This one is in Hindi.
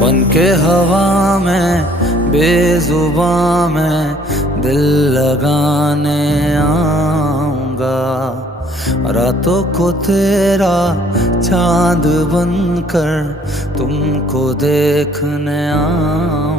बन के हवा में बेजुबां में दिल लगाने आऊंगा। रातों को तेरा चांद बनकर तुमको देखने आऊंगा।